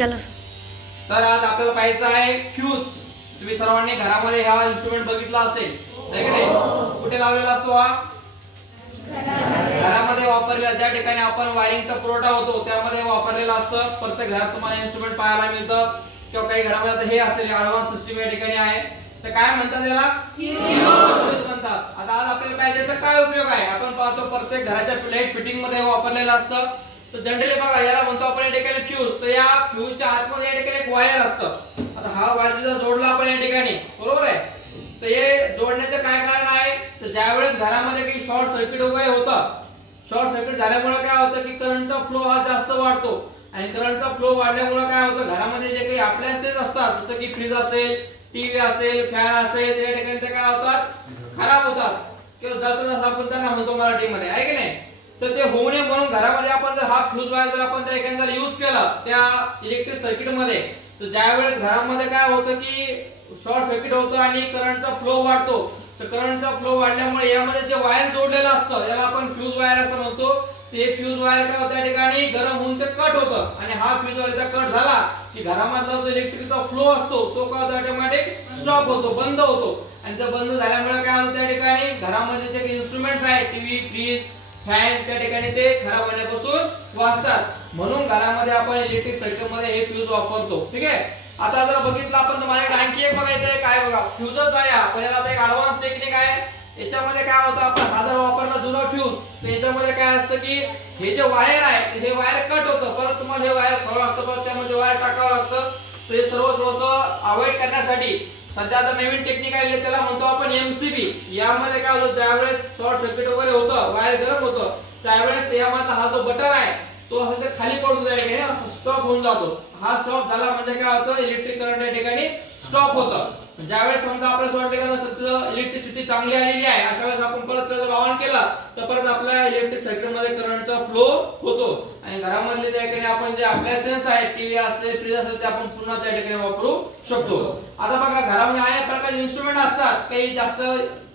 तर आज आपल्याला पाहायचं आहे फ्यूज। तुम्ही सर्वांनी घरामध्ये हा इन्स्ट्रुमेंट बघितला असेल, नाही का? कुठे लावलेला असतो हा? घरामध्ये वापरलेला, ज्या ठिकाणी आपण वायरिंगचा पुरवठा होतो त्यामध्ये वापरलेला असतं। प्रत्येक घरात तुम्हाला इन्स्ट्रुमेंट पाहायला मिळतं किंवा काही घरामध्ये हे असेल ॲडव्हान्स सिस्टम या ठिकाणी आहे। तर काय म्हणतात याला? फ्यूज म्हणतात। आता आज आपल्याला पाहिजे तर काय उपयोग आहे आपण पाहतो, प्रत्येक घराच्या लाईट फिटिंग मध्ये वापरलेला असतं। तर जनरली बघा याला म्हणतो आपण या ठिकाणी फ्यूज। तर या फ्यूजच्या आतमध्ये या ठिकाणी एक वायर असतं। आता हा वायर जर जोडला आपण या ठिकाणी, बरोबर आहे, तर हे जोडण्याचं काय कारण आहे? तर ज्यावेळेस घरामध्ये काही शॉर्ट सर्किट वगैरे होतं, शॉर्ट सर्किट झाल्यामुळे काय होतं की करंटचा फ्लो हा जास्त वाढतो आणि करंटचा फ्लो वाढल्यामुळे काय होतं, घरामध्ये जे काही अप्लायन्सेस असतात जसं की फ्रीज असेल, टीव्ही असेल, फॅन असेल, त्या ठिकाणी ते काय होतात, खराब होतात किंवा जळतात असं आपण त्यांना म्हणतो मराठीमध्ये, आहे की नाही? तर ते होऊ नये म्हणून घरामध्ये आपण जर हा फ्यूज वायर जर आपण त्या ठिकाणी जर यूज केला त्या इलेक्ट्रिक सर्किट मध्ये, तर ज्यावेळेस घरामध्ये काय होतं की शॉर्ट सर्किट होतं आणि करंटचा फ्लो वाढतो। तर करंटचा फ्लो वाढल्यामुळे यामध्ये जे वायर जोडलेलं असतं याला आपण फ्यूज वायर असं म्हणतो। ते फ्यूज वायर काय होतं, त्या ठिकाणी गरम होऊन ते कट होतं आणि हा फ्यूज वायरचा कट झाला की घरामधला जो इलेक्ट्रिकचा फ्लो असतो तो काय होतो, ऑटोमॅटिक स्टॉप होतो, बंद होतो। आणि ते बंद झाल्यामुळे काय होतं, त्या ठिकाणी घरामध्ये जे काही इन्स्ट्रुमेंट्स आहेत, टीव्ही, फ्रीज, फॅन, त्या ठिकाणी ते खराब होण्यापासून वाचतात। म्हणून घरामध्ये आपण इलेक्ट्रिक सर्किट मध्ये हे फ्यूज वापरतो, ठीक आहे? आता जर बघितलं आपण तर माझ्याकडे आणखी एक बघायचं आहे, काय बघा, फ्यूजच आहे हा, पण याला आता एक ॲडव्हान्स टेक्निक आहे। याच्यामध्ये काय होतं, आपण हा जर वापरला जुना फ्यूज, तर याच्यामध्ये काय असतं की हे जे वायर आहे हे वायर कट होतं, परत तुम्हाला हे वायर खोलावं लागतं, परत त्यामध्ये वायर टाकावं लागतं। तर हे सर्व थोडंसं अवॉइड करण्यासाठी सध्या आता नवीन टेक्निक आली, त्याला म्हणतो आपण एमसीबी। यामध्ये काय होतं, ज्यावेळेस शॉर्ट सर्किट वगैरे होतं, वायर गरम होतं, त्यावेळेस यामध्ये हा जो बटन आहे तो असं ते खाली पडून जाईल, स्टॉप होऊन जातो। हा स्टॉप झाला म्हणजे काय होतं, इलेक्ट्रिक करंट या ठिकाणी स्टॉप होतं। ज्यावेळेस समजा आपल्याला वाटतं की इलेक्ट्रिसिटी चांगली आलेली आहे, अशा वेळेस आपण परत जर ऑन केला तर परत आपल्या इलेक्ट्रिक सर्किट मध्ये करंटचा फ्लो होतो आणि घरामधले त्या ठिकाणी आपण जे अप्लायन्सेस आहेत, टीव्ही असेल, फ्रीज असेल, ते आपण पुन्हा त्या ठिकाणी वापरू शकतो। आता बघा घरामध्ये अनेक प्रकारचे इन्स्ट्रुमेंट असतात, काही जास्त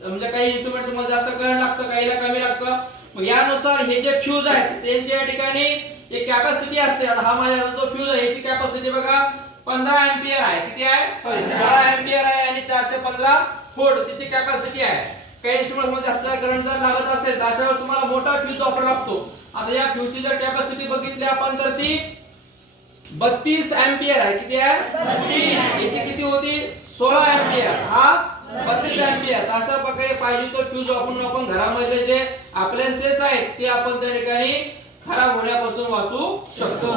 म्हणजे काही इन्स्ट्रुमेंट मध्ये जास्त करंट लागतं, काहीला कमी लागतं। मग यानुसार हे जे फ्यूज आहेत त्यांच्या या ठिकाणी एक कॅपॅसिटी असते। आता हा माझा जो फ्यूज आहे याची कॅपॅसिटी बघा 15 एंपियर आहे। किती आहे? 15 एंपियर आहे आणि 415 व्होल्ट तिची कॅपॅसिटी आहे। काही इन्स्ट्रुमेंट मध्ये जास्त करंट जर लागत असेल तर अशा वेळेस तुम्हाला मोठा फ्यूज वापरावा लागतो। आता या फ्यूजची जर कॅपॅसिटी बघितली आपण तर ती 32 एंपियर आहे। किती आहे? 32। याची किती होती? 16 एंपियर, हा 32 एंपियर। अशा प्रकारे पाहिजे तो फ्यूज आपण घरामधले जे अप्लायन्सेस आहेत ते आपण त्या ठिकाणी खराब होण्यापासून वाचू शकतो।